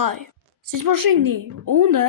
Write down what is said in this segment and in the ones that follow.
Hi, si që po shihni, unë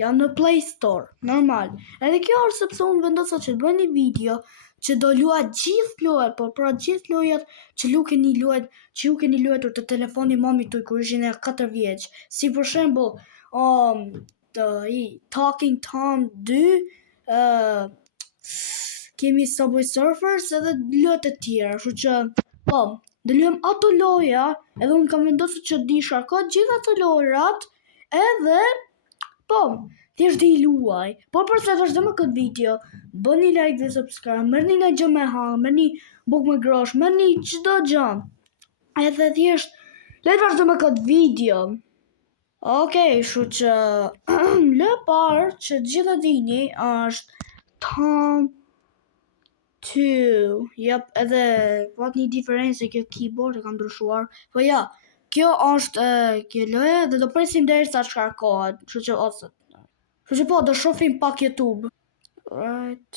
jam në Play Store, normal. Edhe kjo është sepse unë vendosa që të bëj një video që do luaj gjithë lojët, por pra gjithë lojët që ju keni luajtur të telefoni mamit tuaj kur ishin e 4 vjeç. Si për shembull, Talking Tom 2, kemi Subway Surfers edhe lojët e tjera, kështu që do luajm ato loja, edhe unë kam vendosur që di sharkoj gjithë ato lojrat, edhe thjesht i luaj. Por për sa të vazhdojmë me këtë video, bëni like dhe subscribe, merrni një gjë me hang, merrni bukë me grosh, merrni çdo gjë. Edhe thjesht le të vazhdojmë me këtë video. Okej, kështu që le parë që gjithë dini është Tom 2. Jep, edhe pat një diferencë kjo keyboard e kam ndryshuar. Po ja, kjo është kjo loja dhe do presim derisa të shkarkohet. Kështu që ose. Kështu që do shohim pak YouTube. Right.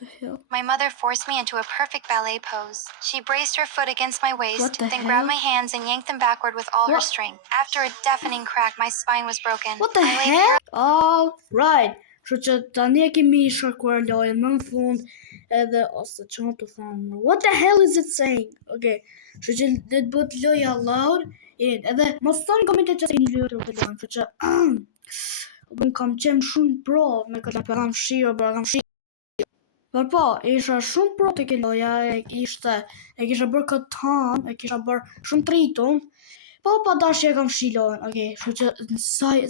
The hell? My mother forced me into a perfect ballet pose. She braced her foot against my waist, then hell? grabbed my hands and yanked them backward with all her strength. After a deafening crack, my spine was broken. What the hell? All right. Kështu që tani e kemi shkarkuar lojën më në fund. Edhe ose çfarë të them. What the hell is it saying? Okay. Kështu që le të bëhet loja loud. Edhe mos thoni komente që keni luajtur këtë lojë, kështu që unë kam qenë shumë pro me këtë kam shirë. Por po, isha shumë pro të kjo loja, e kisha bërë këtë tam, e kisha bërë shumë të rritun. Po pa dashje e kam fshi lojën. Okay, kështu që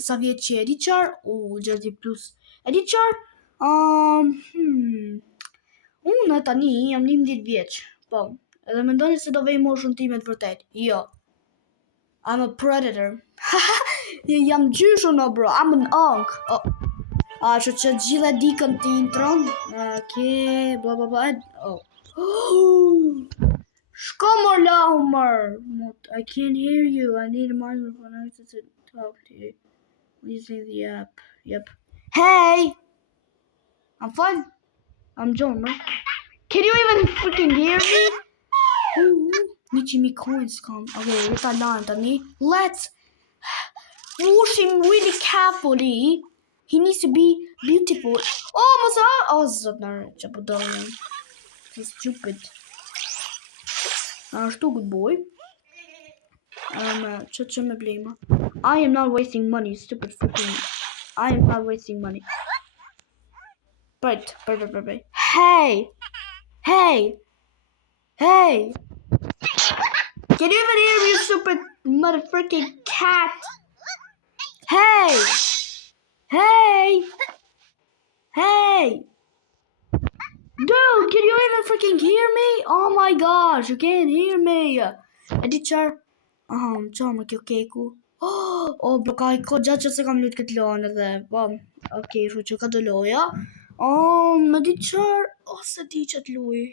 sa vjeç që e di qarë, Gjerdi Plus. E di qarë? Unë tani jam 11 vjeç. Po, edhe mendoni se do vej moshën time të vërtet. Jo. I'm a predator. Jam gjyshun bro. I'm an unk. Kështu që gjithë e di këtë intron. Okay, bla bla bla. Shko më lahumër. I can't hear you. I need a microphone to talk to you. Using the app. Yep. Hey! I'm fine. I'm John, right? Can you even freaking hear me? Nichimi coins come. Okay, let's alarm tani. Let's wash him really carefully. He needs to be beautiful. Zabnar. He's stupid. Stupid boy. Me blame. I am not wasting money, stupid freaking. I am not wasting money. Right. Hey! Can you even hear me, you stupid motherfucking cat? Hey! Dude, can you even freaking hear me? Oh my gosh, you can't hear me. Editor. Çama kjo keku. Blokaj ko gjatë që se kam lut këtë lojën edhe. Okay, kështu që ka do loja. Më di çfarë ose di që të luaj.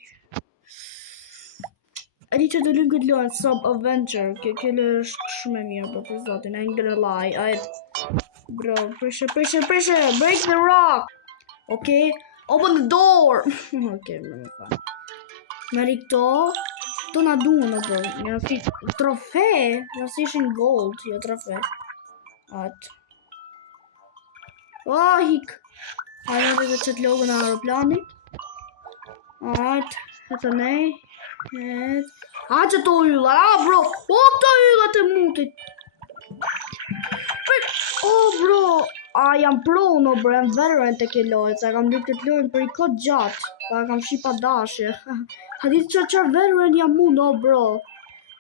I need to do good lojën Sub Avenger. Kjo është shumë e mirë, për zotin, I ain't gonna lie. Bro, pressure. Break the rock. Okay, open the door. Okay, më fa. Meri këto. Tu na duan bro. Një si trofe, nëse ishin gold, jo trofe. Hik. Ajë edhe çet logon e aeroplanit. Këtë nej. Që to ylla, bro. To ylla të mutit. Bro. Jam pro bro, jam veteran të kjo lojë, se kam lujt të lojën për i kod gjatë. Kam shi pa dashje. Ha ditë që veteran jam bro.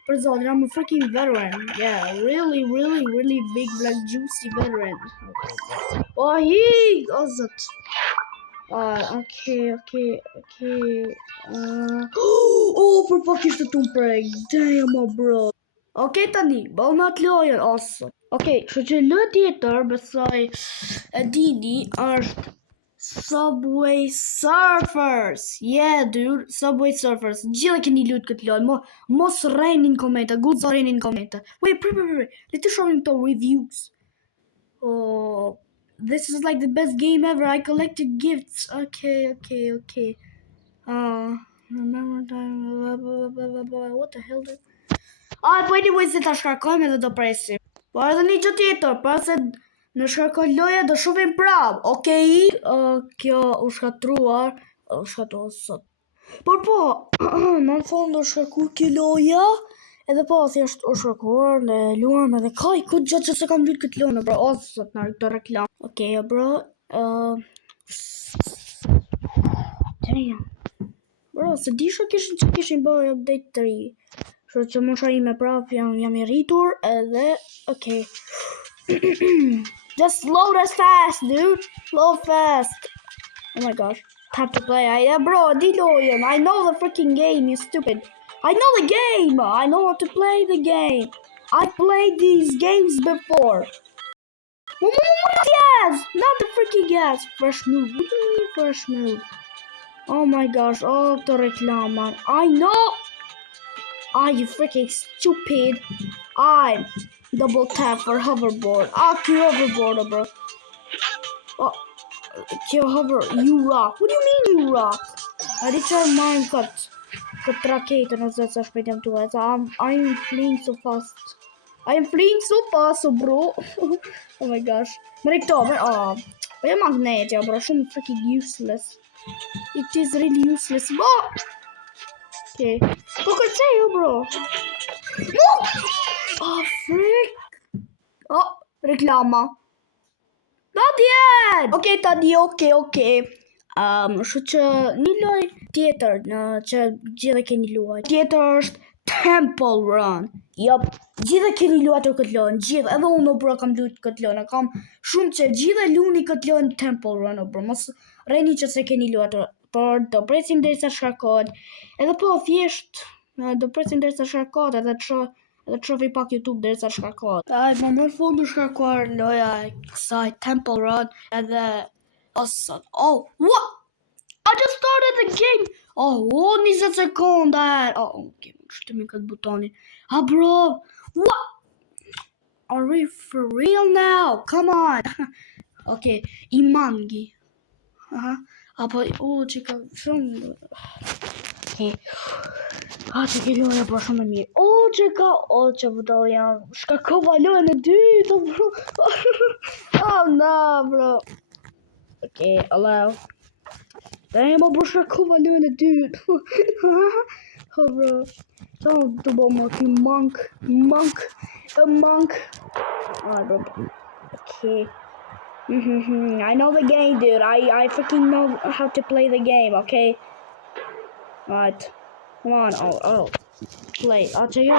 Për zotin, I'm a freaking veteran. Yeah, really big black juicy veteran. Zot. Okay. Për pak ishte të më prek. Damn, bro. Okay, tani, bëllë atë lojën, awesome. Okay, kështu që lojë tjetër, besoj e dini, është Subway Surfers. Yeah, dude, Subway Surfers. Gjithë keni luajtur këtë lojë. Mos rreni në komente, gudzo rreni në komente. Wait. Le të shohim këto reviews. This is like the best game ever. I collected gifts. Okay. Remember time. What the hell? Po anyways, ta shkarkojmë edhe do presim. Po edhe një gjë tjetër, para se në shkarkon loja do shohim prap. Okej, kjo u shkatruar sot. Por po, në fund u shkarku kjo loja, edhe po thjesht u shkarkuar në luam edhe kaj, ku gjatë që se kam lyt këtë lojë, bro, sot në këtë reklam. Okej, bro, damn. Bro, se disha kishin bërë update të ri. Kështu që mosha ime prap jam I rritur edhe okay. Just load as fast, dude. Load fast. Oh my gosh. Have to play. Bro, D-Loyan. I know the freaking game, you stupid. I know the game. I know how to play the game. I played these games before. Yes! Not the freaking yes. Fresh move. What do you mean fresh move? Oh my gosh. Oh, the reklama. I know. Are you freaking stupid? I double tap for hoverboard. Q hoverboard, bro. Oh, Q hover. You rock. What do you mean you rock? I did try Minecraft. Cut raketen och så springa jag till. I'm fleeing so fast. I am fleeing so fast, so bro. Oh my gosh. Men det tar mig av. Och jag magnet, jag bro. Som freaking useless. It is really useless. Oh! Okay. What could say you, bro? No! Oh, frick! Oh, reklama. Not yet! Okay, tani, okay. Kështu që një loj tjetër që gjithë keni luaj. Tjetër është Temple Run. Yup, gjithë keni luajtur këtë lojë, gjithë. Edhe unë bro kam luajtur këtë lojë. Kam shumë që gjithë luni këtë lojë Temple Run, bro. Mos rreni që se keni luajtur. Por do presim derisa shkarkohet. Edhe po thjesht do presim derisa shkarkohet edhe të shohim pak YouTube derisa shkarkohet. Më në fund u shkarkuar loja e kësaj Temple Run edhe sot. Oh, what? I just started the game. Oh, 20 sekonda. Oh, okay, shtemi këtë butonin. Bro, what? Are we for real now? Come on. Okay, Imangi. Apo, që ka shumë... Okay. Që ke loja po shumë e mirë. Që vëdoj jam... Shkarkova lojën e dytë, bro. Oh, no, bro. Okay, allow. Damn, bro, shkarkova lojën e dytë. Oh, bro. Don't do more, you monk. A monk. Alright, bro. Okay. I know the game, dude. I freaking know how to play the game, okay? Alright. Come on. Oh. Play. I'll tell you.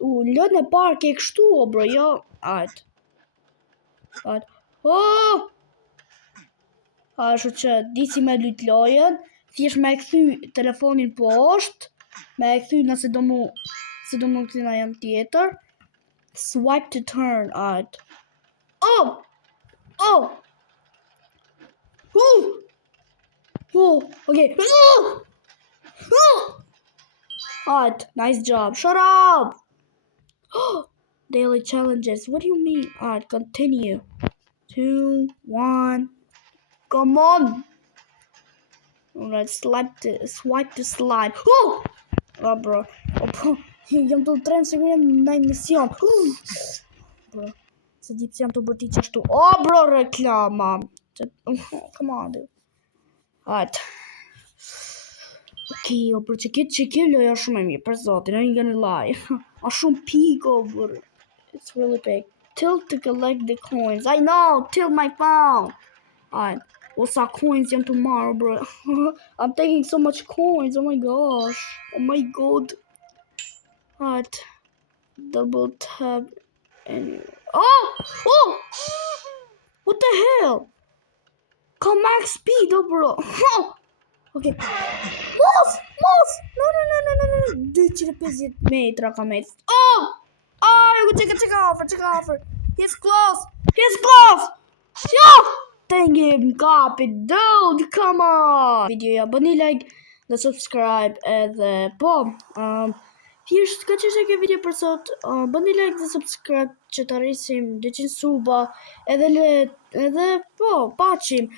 Lojën e parë ke kështu, bro, jo. Alright. Oh! Kështu që disi me lut lojën, thjesht me e kthy telefonin poshtë, me e kthy nëse do mu kthina jam tjetër. Swipe to turn, alright. Oh! Okay. Alright, nice job. Shut up! Daily challenges. What do you mean? Alright, continue. 2, 1. Come on! Alright, swipe to slide. Oh, bro. Jam të 3 sekonda në mision. Bro. Se di pse jam të bërti qashtu. Oh, bro, reklama. Come on, dude. Alright. Okay, bro, që kjo loja shumë e mirë, për zotin, I ain't gonna lie. Shumë piko, bro. It's really big. Tilt to collect the coins. I know, tilt my phone. Alright. What's our coins jam to marr, bro? I'm taking so much coins, oh my gosh. Oh my god. Alright. Double tap and... Oh! What the hell? Come max speed, bro. Okay. Mouse! No. 250 metra ka me. Oh! You can take offer. He's close. Yeah! Dang him, copy, dude, come on! Video ja bëni like dhe subscribe edhe po, thjesht ka që ke video për sot, bëni like dhe subscribe që të arrisim 200 suba edhe po, paqim.